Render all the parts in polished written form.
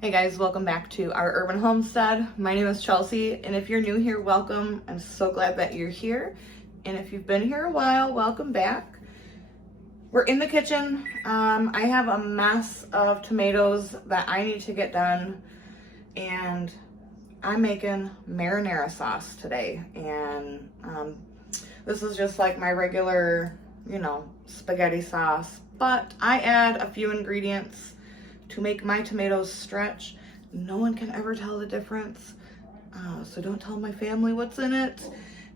Hey guys, welcome back to our urban homestead. My name is Chelsea, and if you're new here, welcome. I'm so glad that you're here. And if you've been here a while, welcome back. We're in the kitchen. I have a mess of tomatoes that I need to get done, and I'm making marinara sauce today. And this is just like my regular, spaghetti sauce, but I add a few ingredients to make my tomatoes stretch. No one can ever tell the difference, so don't tell my family what's in it.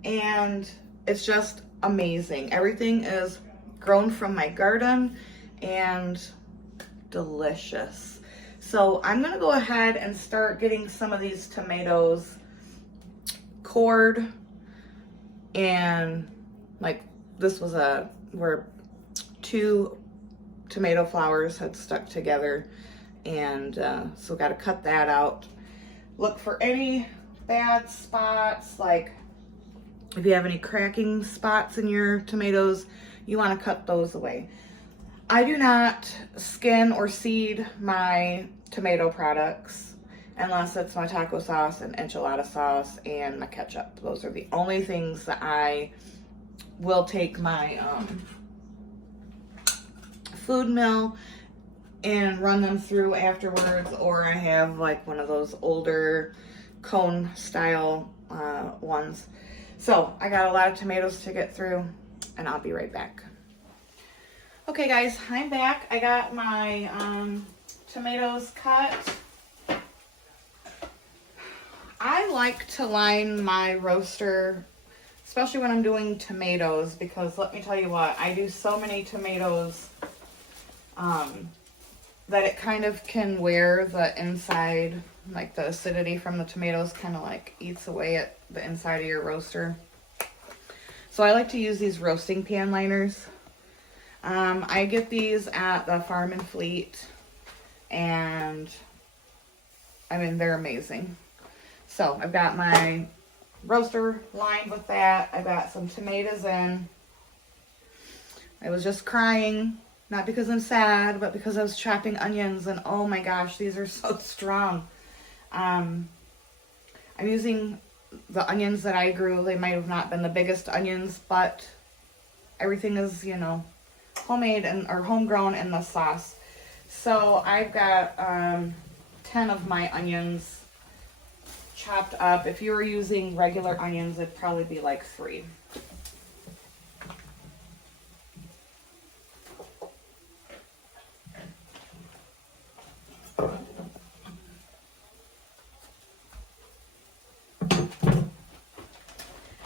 And it's just amazing. Everything is grown from my garden and delicious. So I'm gonna go ahead and start getting some of these tomatoes cored, and like this was where two tomato flowers had stuck together, and so got to cut that out. Look for any bad spots, like if you have any cracking spots in your tomatoes, you want to cut those away. I do not skin or seed my tomato products unless it's my taco sauce and enchilada sauce and my ketchup. Those are the only things that I will take my food mill and run them through afterwards, or I have like one of those older cone style ones. So I got a lot of tomatoes to get through, and I'll be right back. Okay guys, I'm back. I got my tomatoes cut. I like to line my roaster, especially when I'm doing tomatoes, because let me tell you what, I do so many tomatoes that it kind of can wear the inside, like the acidity from the tomatoes kind of like eats away at the inside of your roaster. So I like to use these roasting pan liners. I get these at the Farm and Fleet, and I mean, they're amazing. So I've got my roaster lined with that. I've got some tomatoes in. I was just crying, not because I'm sad, but because I was chopping onions, and oh my gosh, these are so strong. I'm using the onions that I grew. They might have not been the biggest onions, but everything is, homemade or homegrown in the sauce. So I've got 10 of my onions chopped up. If you were using regular onions, it'd probably be like 3.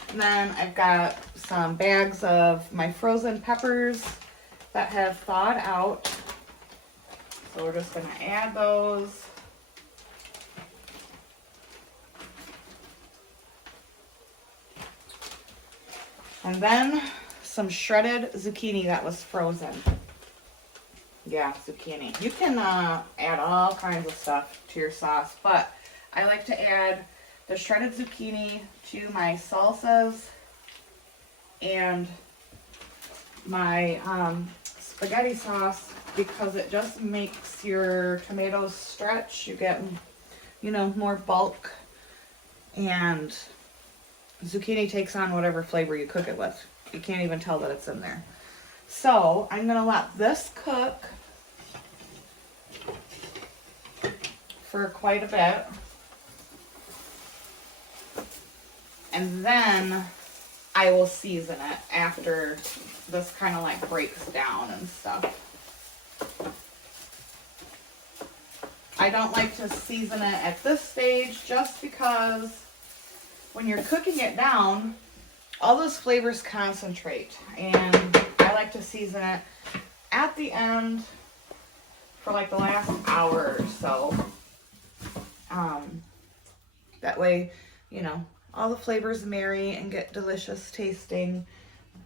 And then I've got some bags of my frozen peppers that have thawed out. So we're just going to add those. And then some shredded zucchini that was frozen. Yeah, zucchini. You can add all kinds of stuff to your sauce, but I like to add the shredded zucchini to my salsas and my spaghetti sauce, because it just makes your tomatoes stretch. You get, more bulk, and zucchini takes on whatever flavor you cook it with. You can't even tell that it's in there. So I'm gonna let this cook for quite a bit. And then I will season it after this kind of like breaks down and stuff. I don't like to season it at this stage just because when you're cooking it down, all those flavors concentrate. And I like to season it at the end for like the last hour or so. That way, all the flavors marry and get delicious tasting,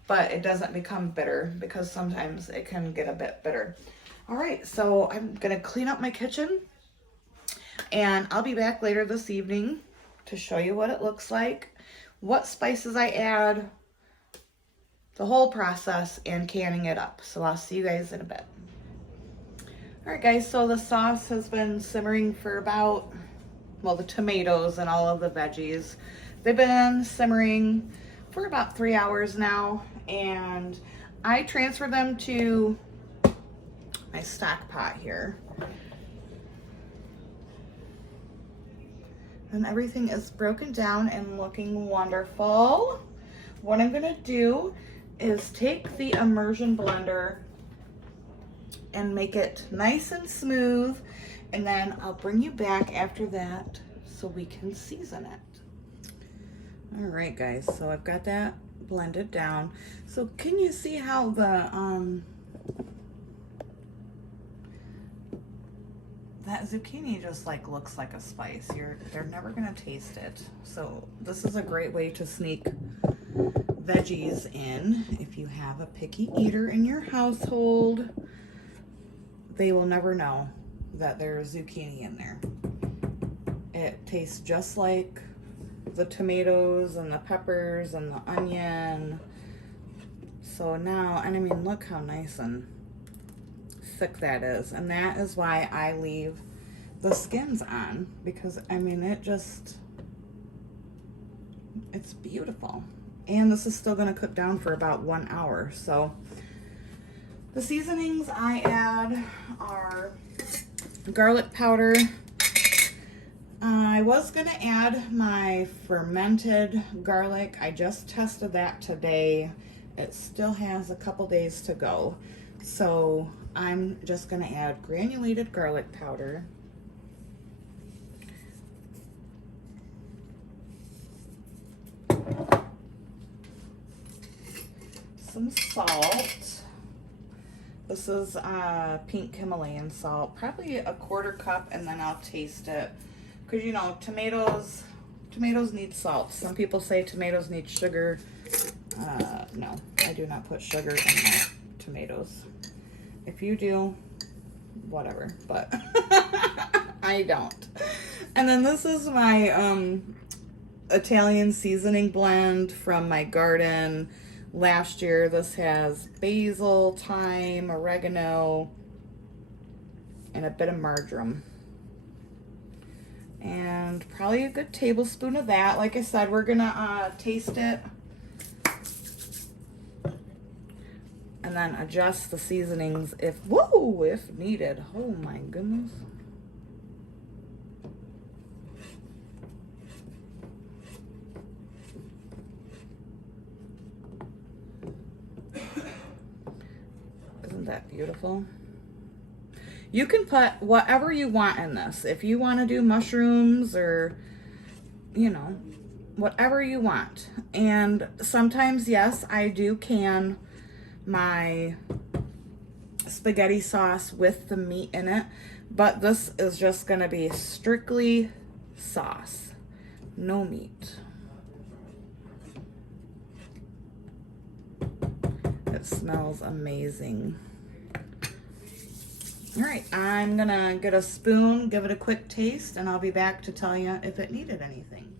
but it doesn't become bitter, because sometimes it can get a bit bitter. All right, so I'm gonna clean up my kitchen, and I'll be back later this evening to show you what it looks like, what spices I add, the whole process, and canning it up. So I'll see you guys in a bit. All right, guys, so the sauce has been simmering for about, well, the tomatoes and all of the veggies, they've been simmering for about 3 hours now, and I transferred them to my stock pot here. And everything is broken down and looking wonderful. What I'm gonna do is take the immersion blender and make it nice and smooth, and then I'll bring you back after that so we can season it. All right, guys, so I've got that blended down. So can you see how the that zucchini just like looks like a spice? They're never gonna taste it. So this is a great way to sneak veggies in. If you have a picky eater in your household, they will never know that there's zucchini in there. It tastes just like the tomatoes and the peppers and the onion. So now, and I mean, look how nice and thick that is. And that is why I leave the skins on, because I mean, it's beautiful. And this is still gonna cook down for about 1 hour. So the seasonings I add are garlic powder. I was gonna add my fermented garlic. I just tested that today. It still has a couple days to go. So I'm just gonna add granulated garlic powder. Some salt. This is pink Himalayan salt, probably a 1/4 cup, and then I'll taste it. Because, you know, tomatoes need salt. Some people say tomatoes need sugar. No, I do not put sugar in my tomatoes. If you do, whatever, but I don't. And then this is my Italian seasoning blend from my garden last year. This has basil, thyme, oregano, and a bit of marjoram. And probably a good tablespoon of that. Like I said, we're gonna taste it and then adjust the seasonings if needed. Oh my goodness. Isn't that beautiful? You can put whatever you want in this. If you want to do mushrooms or, you know, whatever you want. And sometimes, yes, I do can my spaghetti sauce with the meat in it, but this is just going to be strictly sauce, no meat. It smells amazing. All right, I'm gonna get a spoon, give it a quick taste, and I'll be back to tell you if it needed anything.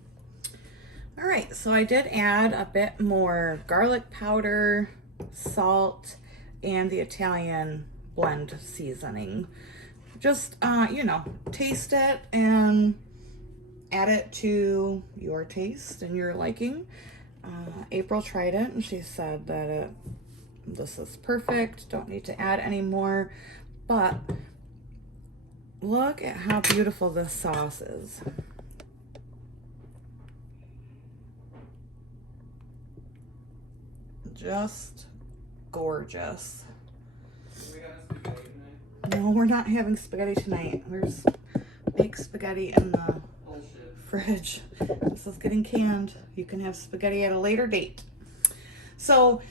All right, so I did add a bit more garlic powder, salt, and the Italian blend seasoning. Just, you know, taste it and add it to your taste and your liking. April tried it and she said that this is perfect, don't need to add any more. But look at how beautiful this sauce is. Just gorgeous. We got a spaghetti tonight? No, we're not having spaghetti tonight. There's baked spaghetti in the fridge. This is getting canned. You can have spaghetti at a later date. So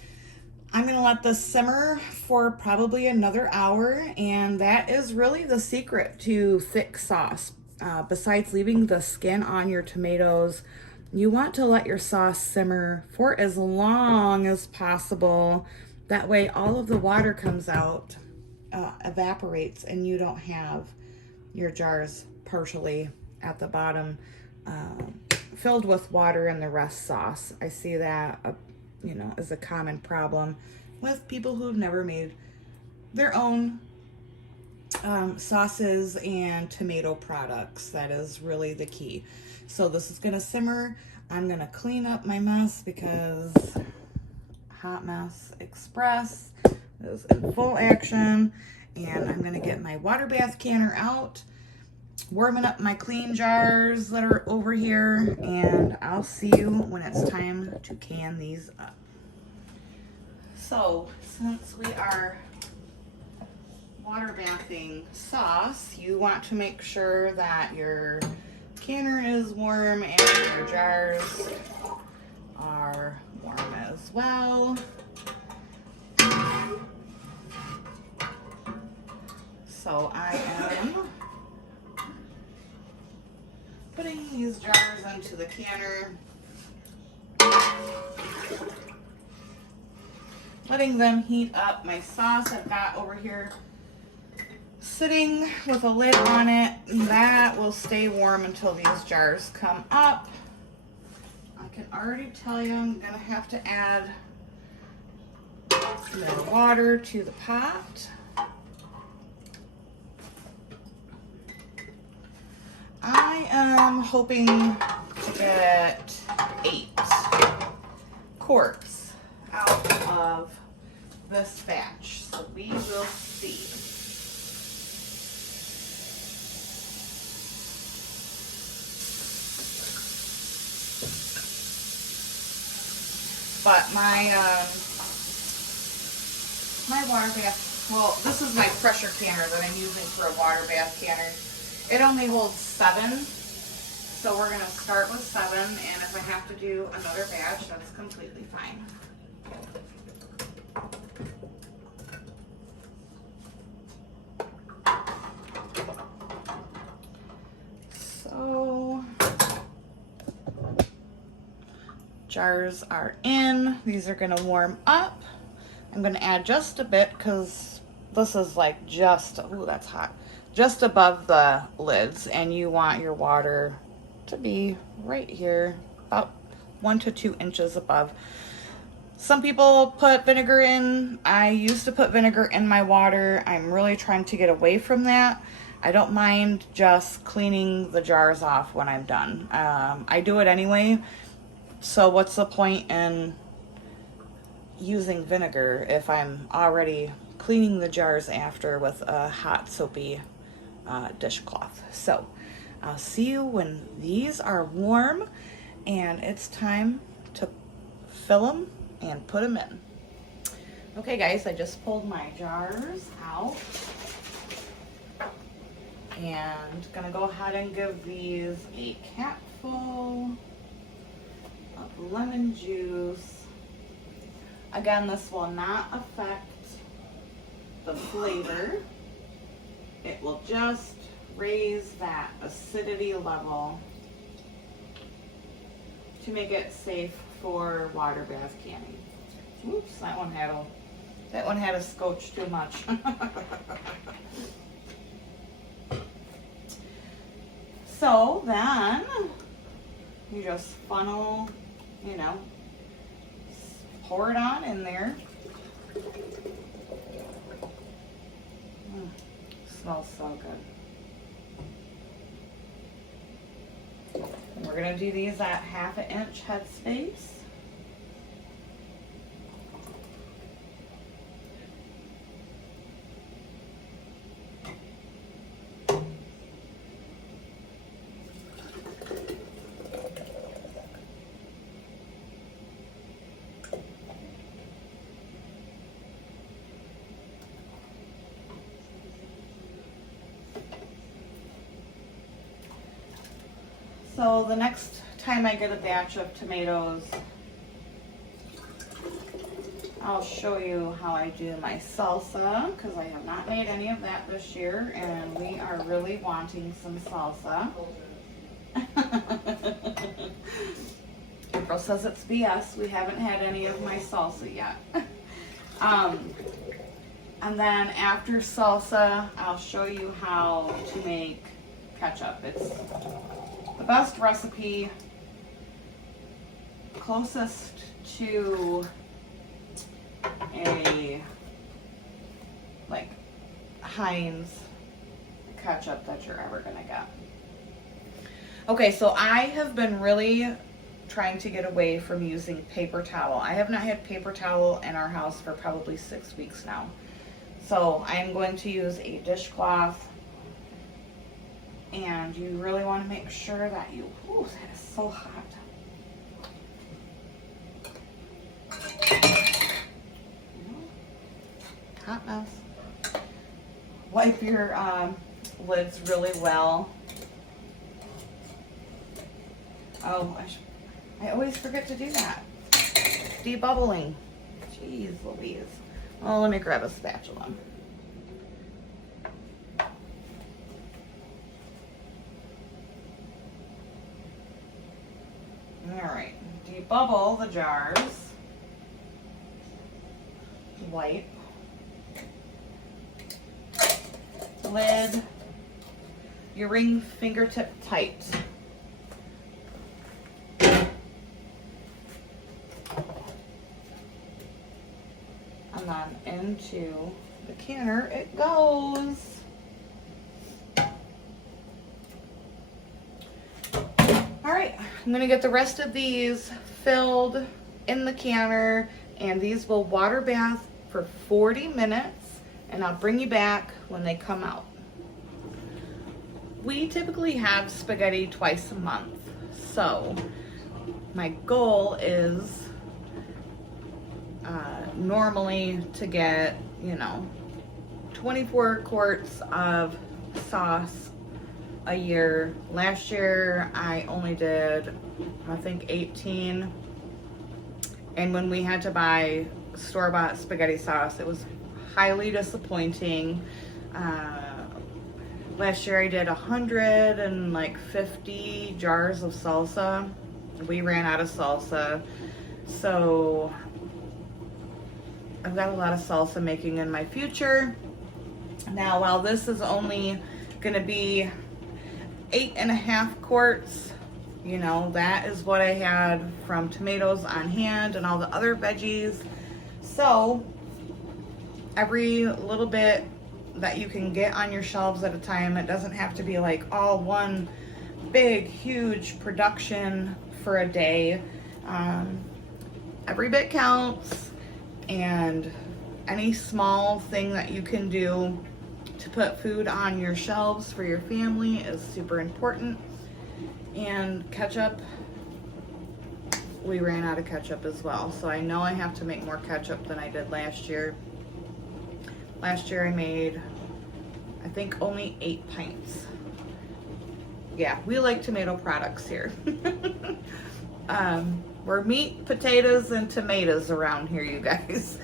I'm gonna let this simmer for probably another hour, and that is really the secret to thick sauce. Besides leaving the skin on your tomatoes, you want to let your sauce simmer for as long as possible. That way all of the water comes out, evaporates, and you don't have your jars partially at the bottom filled with water and the rest sauce. I see that you know, is a common problem with people who've never made their own sauces and tomato products. That is really the key. So this is gonna simmer. I'm gonna clean up my mess because Hot Mess Express is in full action. And I'm gonna get my water bath canner out, warming up my clean jars that are over here, and I'll see you when it's time to can these up. So since we are water bathing sauce, you want to make sure that your canner is warm and your jars are warm as well. So I am putting these jars into the canner, letting them heat up. My sauce I've got over here sitting with a lid on it. That will stay warm until these jars come up. I can already tell you I'm gonna have to add more water to the pot. I am hoping to get 8 quarts out of this batch, so we will see. But my water bath, well, this is my pressure canner that I'm using for a water bath canner. It only holds 7, so we're gonna start with 7, and if I have to do another batch, that's completely fine. So, jars are in. These are gonna warm up. I'm gonna add just a bit because this is like just, ooh, that's hot. Just above the lids, and you want your water to be right here, about 1 to 2 inches above. Some people put vinegar in. I used to put vinegar in my water. I'm really trying to get away from that. I don't mind just cleaning the jars off when I'm done. I do it anyway, so what's the point in using vinegar if I'm already cleaning the jars after with a hot soapy dishcloth? So I'll see you when these are warm and it's time to fill them and put them in. Okay guys, I just pulled my jars out and gonna go ahead and give these a capful of lemon juice. Again, this will not affect the flavor. It will just raise that acidity level to make it safe for water bath canning. Oops, that one had a scotch too much. So then you just funnel, you know, pour it on in there. Smells so good. And we're gonna do these at 1/2 inch headspace. So the next time I get a batch of tomatoes, I'll show you how I do my salsa, because I have not made any of that this year, and we are really wanting some salsa. April says it's BS. We haven't had any of my salsa yet. And then after salsa, I'll show you how to make ketchup. It's the best recipe, closest to a like Heinz ketchup that you're ever gonna get. Okay, so I have been really trying to get away from using paper towel. I have not had paper towel in our house for probably 6 weeks now. So I'm going to use a dishcloth, and you really want to make sure that you, ooh, that is so hot. Hot mess. Wipe your lids really well. Oh, I always forget to do that. Debubbling. Jeez Louise. Oh, let me grab a spatula. Alright, debubble the jars. Wipe. Lid. Your ring fingertip tight. And then into the canner it goes. Alright, I'm going to get the rest of these filled in the canner, and these will water bath for 40 minutes, and I'll bring you back when they come out. We typically have spaghetti twice a month, so my goal is normally to get, 24 quarts of sauce a year. Last year I only did, I think, 18. And when we had to buy store-bought spaghetti sauce, it was highly disappointing. Last year I did 150 jars of salsa. We ran out of salsa. So I've got a lot of salsa making in my future. Now, while this is only gonna be 8.5 quarts, that is what I had from tomatoes on hand and all the other veggies. So every little bit that you can get on your shelves at a time, it doesn't have to be like all one big, huge production for a day. Every bit counts. And any small thing that you can do to put food on your shelves for your family is super important. And ketchup, we ran out of ketchup as well. So I know I have to make more ketchup than I did last year. Last year I made, I think, only 8 pints. Yeah, we like tomato products here. We're meat, potatoes, and tomatoes around here, you guys.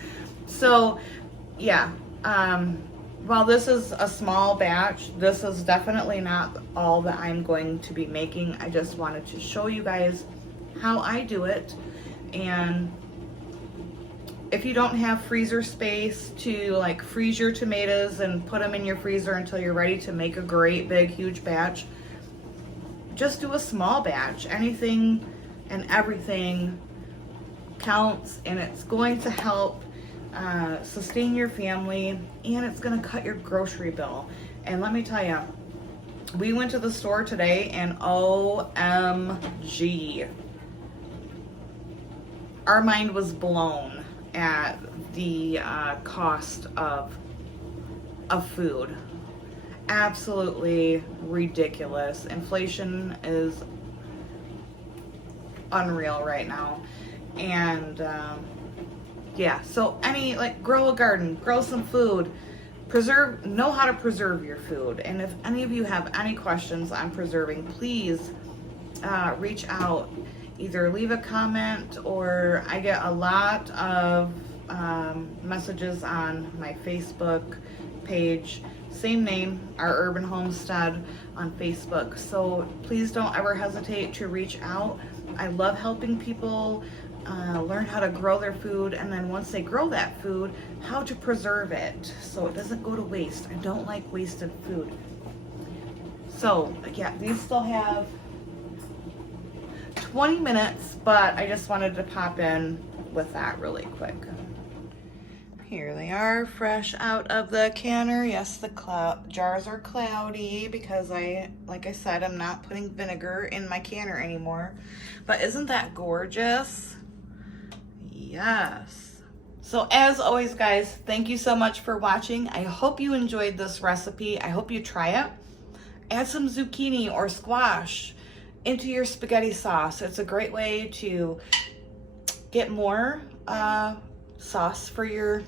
So, yeah. While this is a small batch, this is definitely not all that I'm going to be making. I just wanted to show you guys how I do it. And if you don't have freezer space to freeze your tomatoes and put them in your freezer until you're ready to make a great big huge batch, just do a small batch. Anything and everything counts, and it's going to help sustain your family, and it's going to cut your grocery bill. And let me tell you, we went to the store today, and OMG, our mind was blown at the cost of food. Absolutely ridiculous. Inflation is unreal right now. And yeah, so grow a garden, grow some food, know how to preserve your food. And if any of you have any questions on preserving, please reach out. Either leave a comment, or I get a lot of messages on my Facebook page, same name, Our Urban Homestead on Facebook. So please don't ever hesitate to reach out. I love helping people learn how to grow their food, and then once they grow that food, how to preserve it so it doesn't go to waste. I don't like wasted food. So yeah, these still have 20 minutes, but I just wanted to pop in with that really quick. Here they are, fresh out of the canner. Yes, the jars are cloudy because like I said, I'm not putting vinegar in my canner anymore. But isn't that gorgeous? Yes. So as always, guys, thank you so much for watching. I hope you enjoyed this recipe. I hope you try it. Add some zucchini or squash into your spaghetti sauce. It's a great way to get more sauce for your,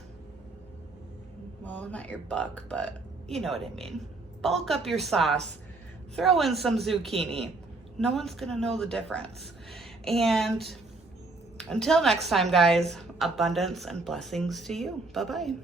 well, not your buck, but you know what I mean. Bulk up your sauce. Throw in some zucchini. No one's gonna know the difference. And until next time, guys, abundance and blessings to you. Bye-bye.